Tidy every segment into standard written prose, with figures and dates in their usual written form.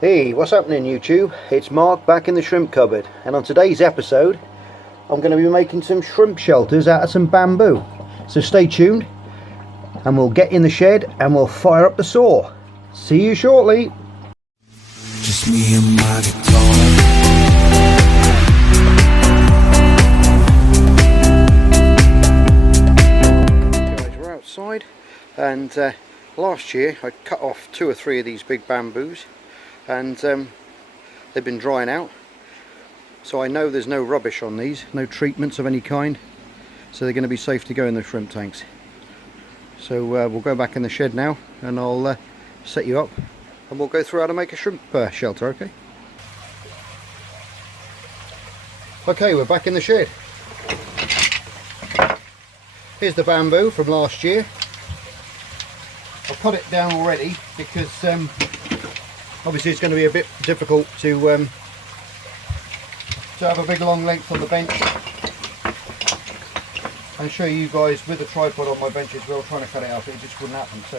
Hey, what's happening YouTube? It's Mark back in the shrimp cupboard, and on today's episode I'm going to be making some shrimp shelters out of some bamboo. So stay tuned and we'll get in the shed and we'll fire up the saw. See you shortly. Just me and my guitar. Guys, we're outside, and last year I cut off 2 or 3 of these big bamboos, and they've been drying out, so I know there's no rubbish on these, no treatments of any kind, so they're going to be safe to go in the shrimp tanks. So we'll go back in the shed now and I'll set you up and we'll go through how to make a shrimp shelter. Okay, we're back in the shed. Here's the bamboo from last year. I've put it down already because obviously it's going to be a bit difficult to have a big long length on the bench and show you guys with the tripod on my bench as well, trying to cut it up. It just wouldn't happen. So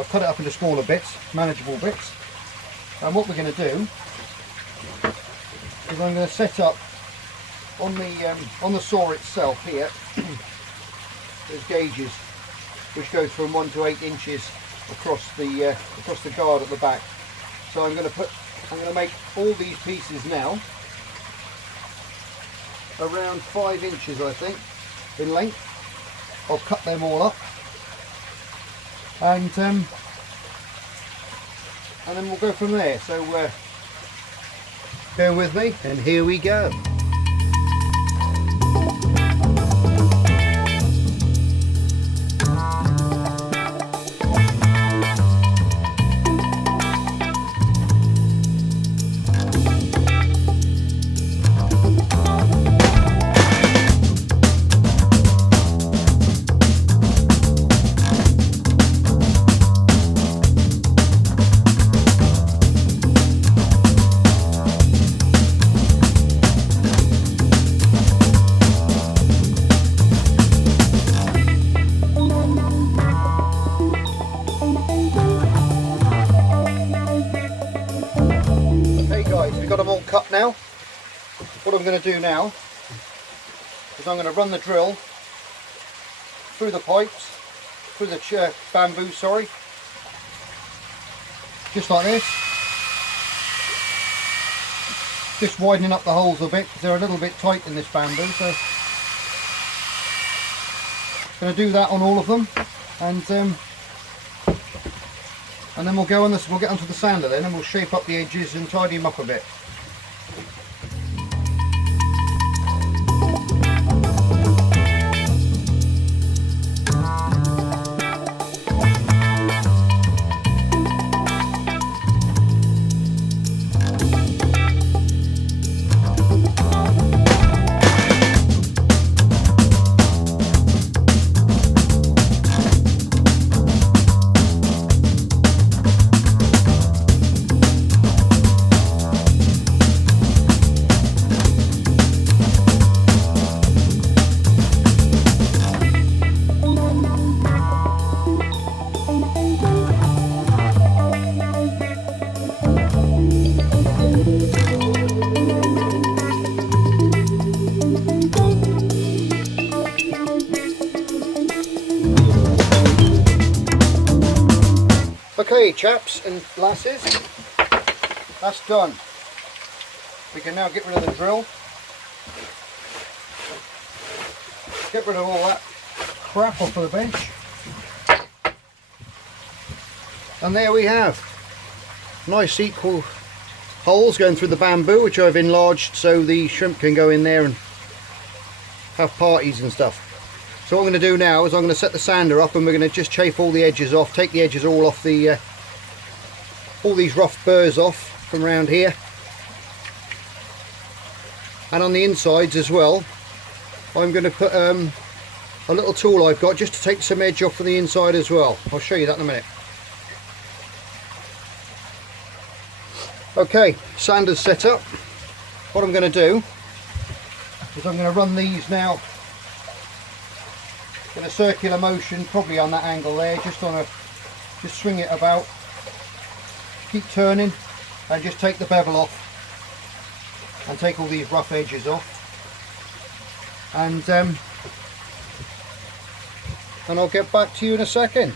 I've cut it up into smaller bits, manageable bits, and what we're going to do is I'm going to set up on the saw itself here. There's gauges which goes from 1 to 8 inches across the guard at the back. So I'm going to make all these pieces now around 5 inches, I think, in length. I'll cut them all up, and then we'll go from there. So bear with me, and here we go. We've got them all cut now. What I'm going to do now is I'm going to run the drill through the pipes, through the bamboo, sorry, just like this, just widening up the holes a bit because they're a little bit tight in this bamboo. So I'm going to do that on all of them, and then we'll go on this. We'll get onto the sander then, and we'll shape up the edges and tidy them up a bit. Okay, chaps and lasses, that's done. We can now get rid of the drill, get rid of all that crap off of the bench, and there we have nice equal holes going through the bamboo, which I've enlarged so the shrimp can go in there and have parties and stuff. So what I'm going to do now is I'm going to set the sander up, and we're going to just chafe all the edges off, take the edges all off the all these rough burrs off from around here, and on the insides as well. I'm going to put a little tool I've got just to take some edge off from the inside as well. I'll show you that in a minute. Okay, sander's set up. What I'm going to do is I'm going to run these now in a circular motion, probably on that angle there, just swing it about, keep turning, and just take the bevel off and take all these rough edges off, and I'll get back to you in a second.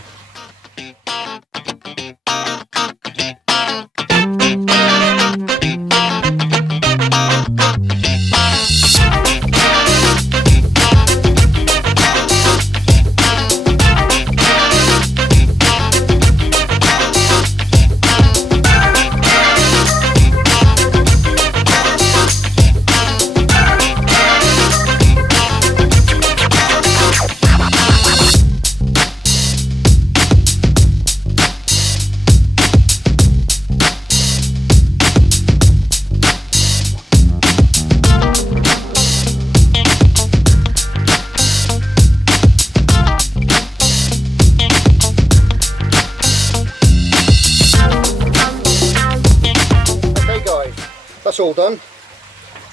That's all done.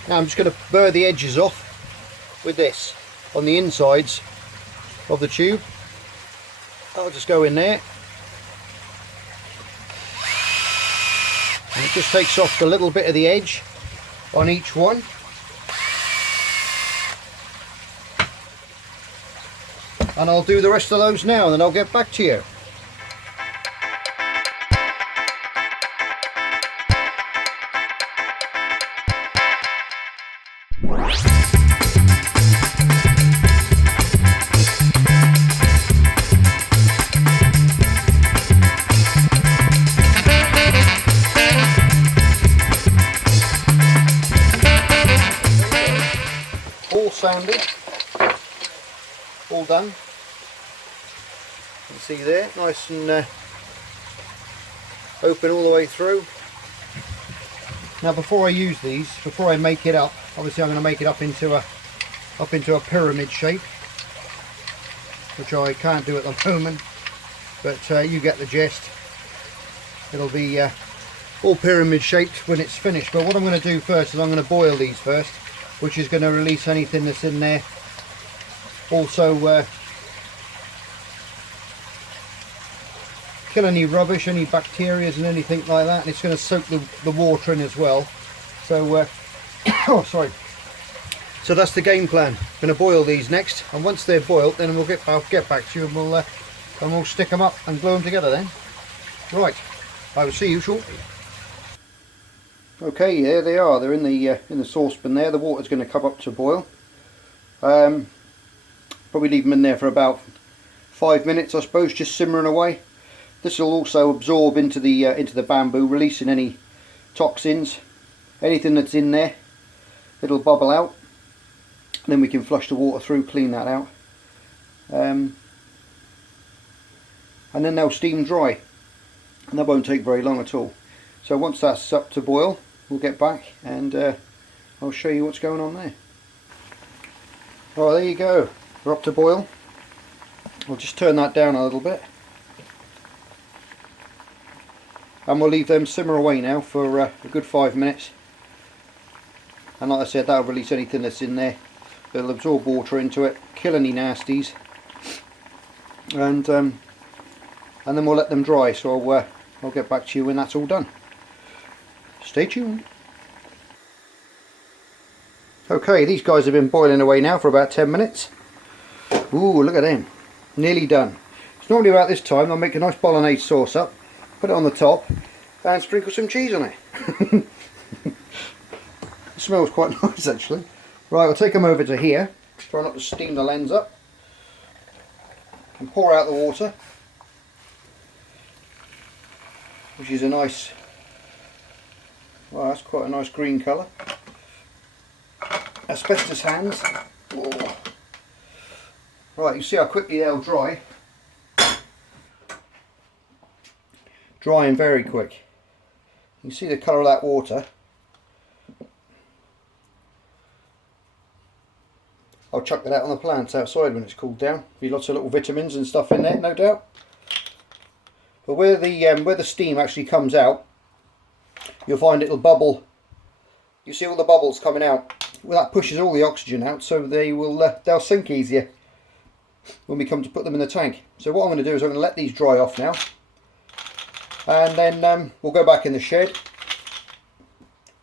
Now I'm just going to burr the edges off with this on the insides of the tube. I'll just go in there, and it just takes off the little bit of the edge on each one. And I'll do the rest of those now, and then I'll get back to you. All sanded, all done. You can see there, nice and open all the way through. Now before I use these, before I make it up, obviously I'm going to make it up into a pyramid shape, which I can't do at the moment, but you get the gist. It'll be all pyramid shaped when it's finished. But what I'm going to do first is I'm going to boil these first, which is going to release anything that's in there. Also kill any rubbish, any bacteria and anything like that, and it's going to soak the water in as well. So oh sorry, so that's the game plan. I'm going to boil these next, and once they're boiled then I'll get back to you, and we'll stick them up and glue them together then. Right, I will see you shortly. Okay, there they are. They're in the saucepan there. The water's going to come up to boil. Probably leave them in there for about 5 minutes, I suppose, just simmering away. This will also absorb into the bamboo, releasing any toxins, anything that's in there. It'll bubble out, and then we can flush the water through, clean that out, and then they'll steam dry, and that won't take very long at all. So once that's up to boil, we'll get back and I'll show you what's going on there. Oh, there you go. They're up to boil. I'll just turn that down a little bit, and we'll leave them simmer away now for a good 5 minutes. And like I said, that'll release anything that's in there. It'll absorb water into it, kill any nasties, and then we'll let them dry. So I'll get back to you when that's all done. Stay tuned. Okay, these guys have been boiling away now for about 10 minutes. Ooh, look at them. Nearly done. It's normally about this time I'll make a nice bolognese sauce up, put it on the top, and sprinkle some cheese on it. It smells quite nice actually. Right, I'll take them over to here. Try not to steam the lens up. And pour out the water, which is a nice, well, that's quite a nice green colour. Asbestos hands. Oh. Right, you see how quickly they'll dry. Drying very quick. You can see the colour of that water. I'll chuck that out on the plants outside when it's cooled down. Be lots of little vitamins and stuff in there, no doubt. But where the steam actually comes out, you'll find it'll bubble. You see all the bubbles coming out. Well, that pushes all the oxygen out, so they'll sink easier when we come to put them in the tank. So what I'm going to do is I'm going to let these dry off now, and then we'll go back in the shed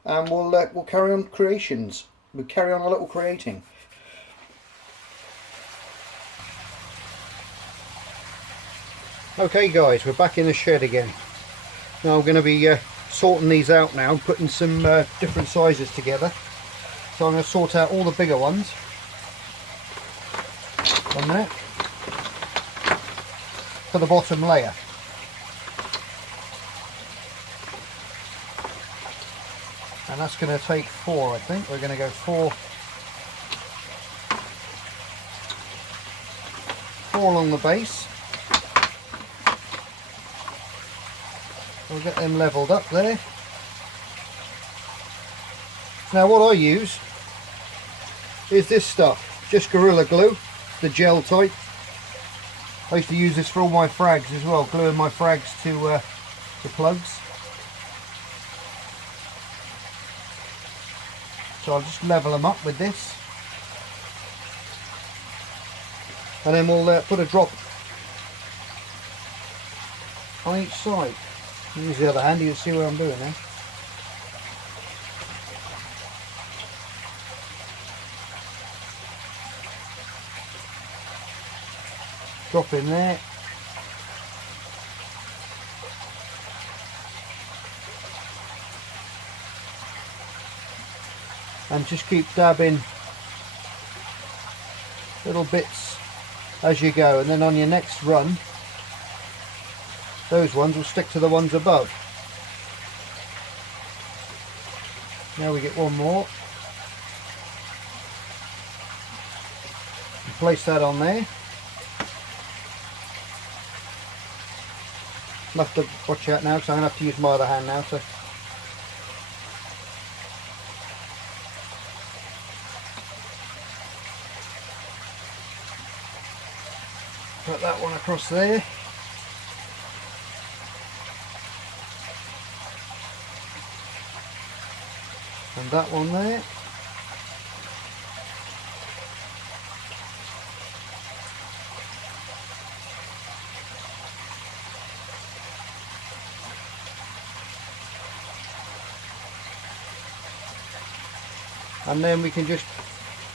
and we'll carry on creations. We'll carry on a little creating. Okay guys, we're back in the shed again. Now I'm going to be sorting these out now, putting some different sizes together. So I'm going to sort out all the bigger ones on there for the bottom layer. And that's going to take 4, I think. We're going to go 4 along the base. We'll get them levelled up there. Now what I use is this stuff, just Gorilla Glue, the gel type. I used to use this for all my frags as well, gluing my frags to the plugs. So I'll just level them up with this. And then we'll put a drop on each side. Use the other hand, you can see what I'm doing now. Drop in there. And just keep dabbing little bits as you go, and then on your next run those ones will stick to the ones above. Now we get one more. Place that on there. I'll have to watch out now because I'm going to have to use my other hand now. So put that one across there. And that one there. And then we can just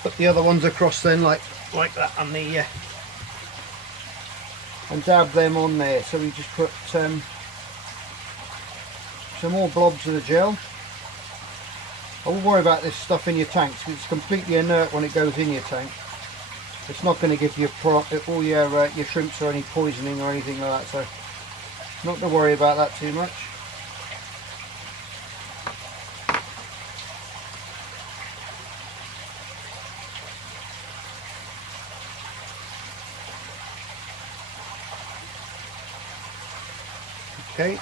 put the other ones across then like that on the and dab them on there. So we just put some more blobs of the gel. I won't worry about this stuff in your tanks because it's completely inert when it goes in your tank. It's not going to give you all your shrimps or any poisoning or anything like that, so not to worry about that too much. Okay,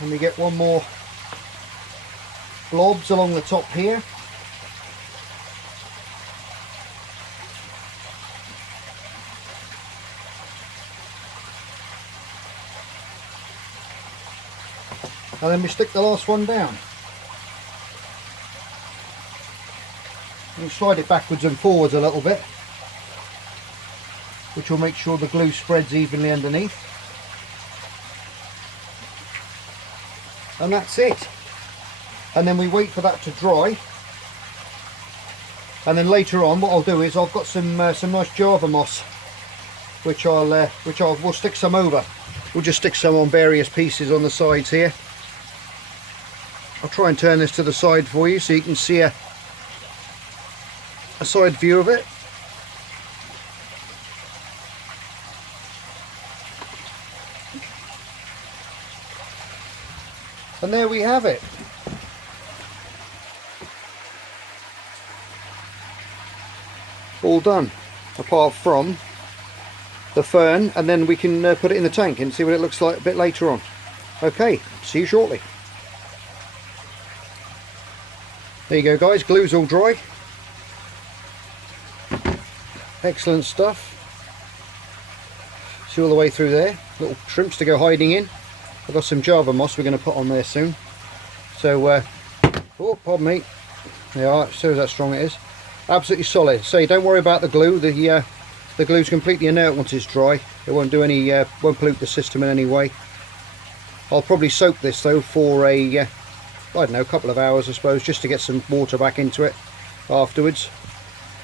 and we get one more blobs along the top here. And then we stick the last one down. And slide it backwards and forwards a little bit, which will make sure the glue spreads evenly underneath. And that's it. And then we wait for that to dry, and then later on what I'll do is I've got some nice Java moss which we'll stick some over. We'll just stick some on various pieces on the sides here. I'll try and turn this to the side for you so you can see a side view of it. And there we have it. All done, apart from the fern, and then we can put it in the tank and see what it looks like a bit later on. Okay, see you shortly. There you go guys, glue's all dry. Excellent stuff. See all the way through there, little shrimps to go hiding in. I've got some Java moss we're going to put on there soon. So, oh, pardon me. There you are, shows how strong it is. Absolutely solid. So don't worry about the glue. The glue's completely inert once it's dry. It won't do any, won't pollute the system in any way. I'll probably soak this though for a I don't know, a couple of hours I suppose, just to get some water back into it afterwards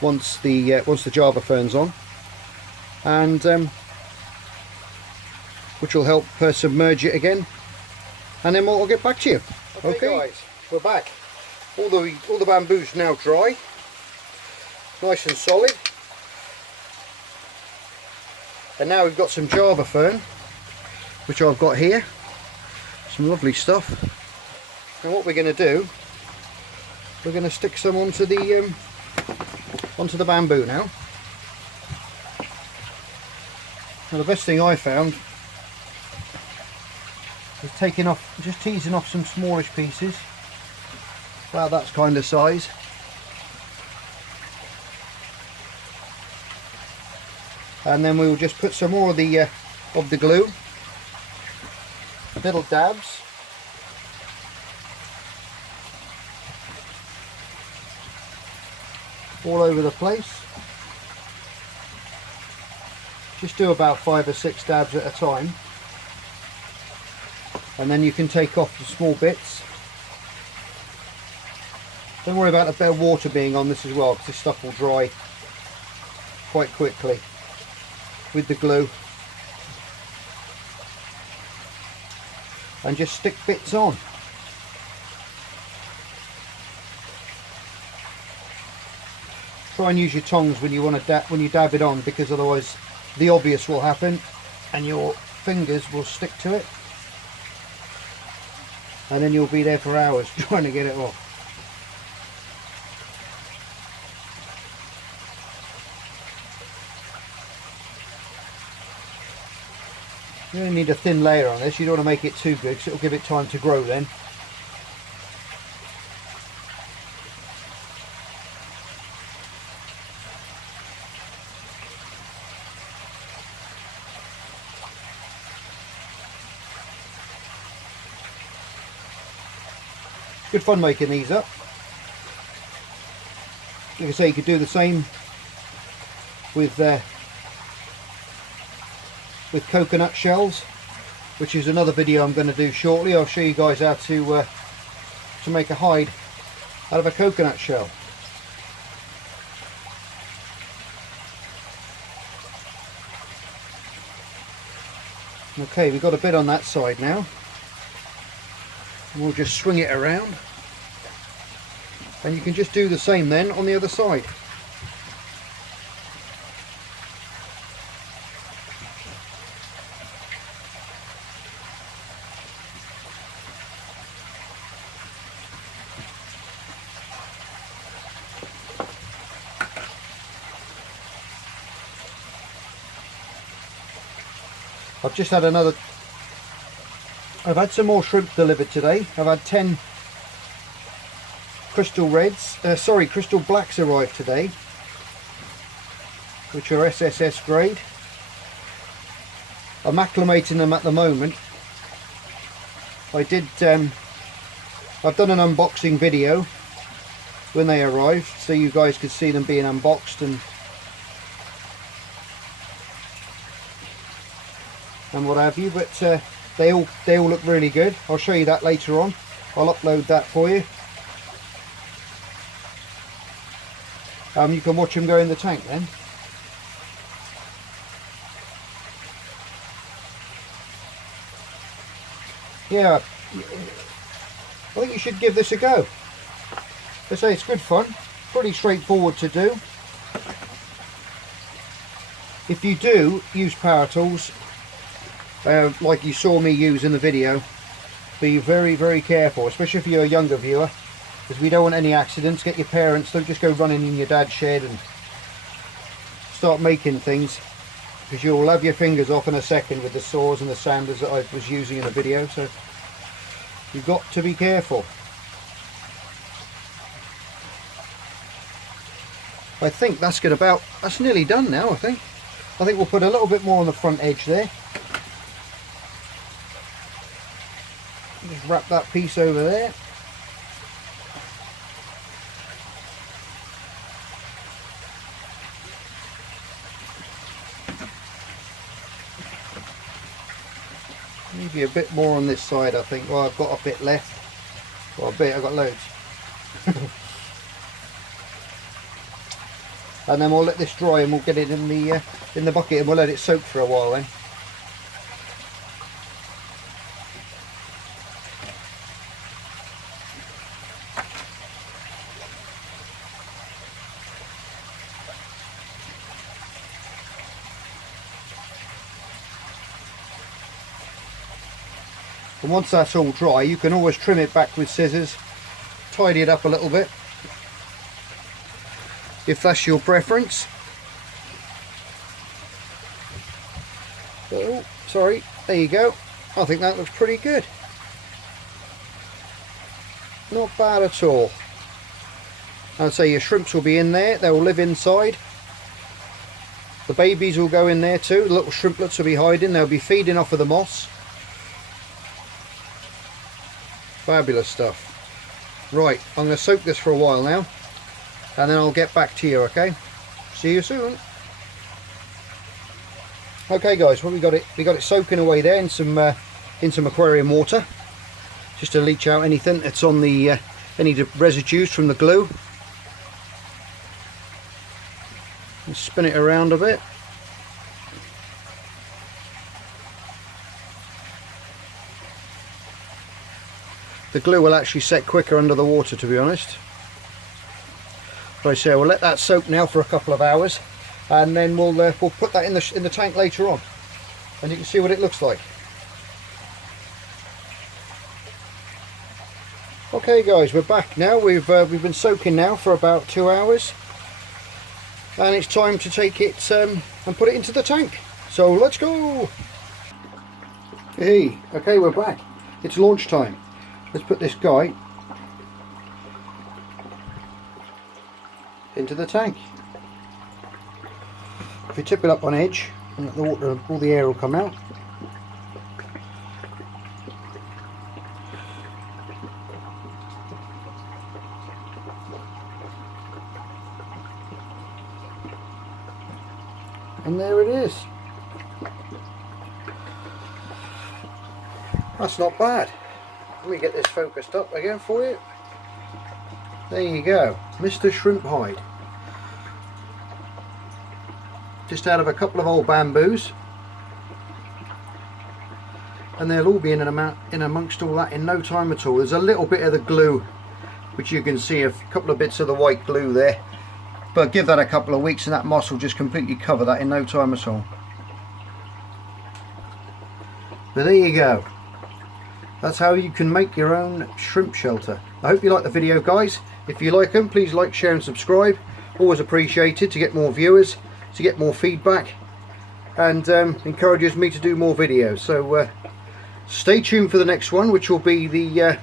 once the Java Fern's on, and which will help submerge it again, and then I'll get back to you. Okay guys, we're back. All the bamboo's now dry, nice and solid, and now we've got some Java Fern, which I've got here, some lovely stuff. And what we're going to do, we're going to stick some onto the bamboo now. Now the best thing I found is just teasing off some smallish pieces, about that kind of size. And then we will just put some more of the glue, little dabs. All over the place. Just do about 5 or 6 dabs at a time, and then you can take off the small bits. Don't worry about a bit of water being on this as well, because this stuff will dry quite quickly with the glue. And just stick bits on. Try and use your tongs when you dab it on, because otherwise the obvious will happen and your fingers will stick to it, and then you'll be there for hours trying to get it off. You only need a thin layer on this. You don't want to make it too big, so it'll give it time to grow then. Good fun making these up. Like I say, you could do the same with coconut shells, which is another video I'm going to do shortly. I'll show you guys how to make a hide out of a coconut shell. Okay, we've got a bit on that side now. We'll just swing it around, and you can just do the same then on the other side. I've had some more shrimp delivered today. I've had 10 crystal blacks arrived today, which are SSS grade. I'm acclimating them at the moment. I've done an unboxing video when they arrived, so you guys could see them being unboxed and what have you, but they all look really good. I'll show you that later on. I'll upload that for you. You can watch them go in the tank then. Yeah, I think you should give this a go. I say it's good fun, pretty straightforward to do. If you do use power tools, like you saw me use in the video, be very, very careful, especially if you're a younger viewer, because we don't want any accidents. Get your parents, don't just go running in your dad's shed and start making things, because you'll have your fingers off in a second with the saws and the sanders that I was using in the video. So you've got to be careful. I think that's nearly done now. I think we'll put a little bit more on the front edge there. Just wrap that piece over there. Maybe a bit more on this side, I think. Well, I've got a bit left. Well, a bit, I've got loads. And then we'll let this dry and we'll get it in the bucket and we'll let it soak for a while then. And once that's all dry, you can always trim it back with scissors, tidy it up a little bit, if that's your preference. Oh, sorry, there you go. I think that looks pretty good. Not bad at all. I'd say your shrimps will be in there, they'll live inside. The babies will go in there too, the little shrimplets will be hiding, they'll be feeding off of the moss. Fabulous stuff. Right, I'm going to soak this for a while now, and then I'll get back to you, okay? See you soon. Okay guys, well we got it soaking away there in some aquarium water, just to leach out anything that's on the any residues from the glue. And spin it around a bit. The glue will actually set quicker under the water, to be honest. Like I say, we'll let that soak now for a couple of hours, and then we'll put that in the tank later on, and you can see what it looks like. Okay guys, we're back now. We've been soaking now for about 2 hours, and it's time to take it and put it into the tank. So let's go. Hey, okay, we're back. It's launch time. Let's put this guy into the tank. If you tip it up on edge, and the water, all the air will come out. And there it is. That's not bad. Let me get this focused up again for you. There you go, Mr. Shrimp Hide. Just out of a couple of old bamboos, and they'll all be in amongst all that in no time at all. There's a little bit of the glue, which you can see, a couple of bits of the white glue there, but give that a couple of weeks and that moss will just completely cover that in no time at all. But there you go. That's how you can make your own shrimp shelter. I hope you like the video guys. If you like them, please like, share and subscribe. Always appreciated to get more viewers, to get more feedback, and encourages me to do more videos. So stay tuned for the next one, which will be the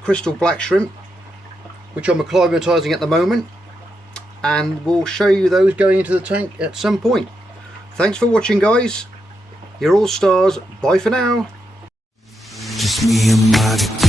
crystal black shrimp, which I'm acclimatizing at the moment, and we'll show you those going into the tank at some point. Thanks for watching guys. You're all stars. Bye for now. Just me and my guitar.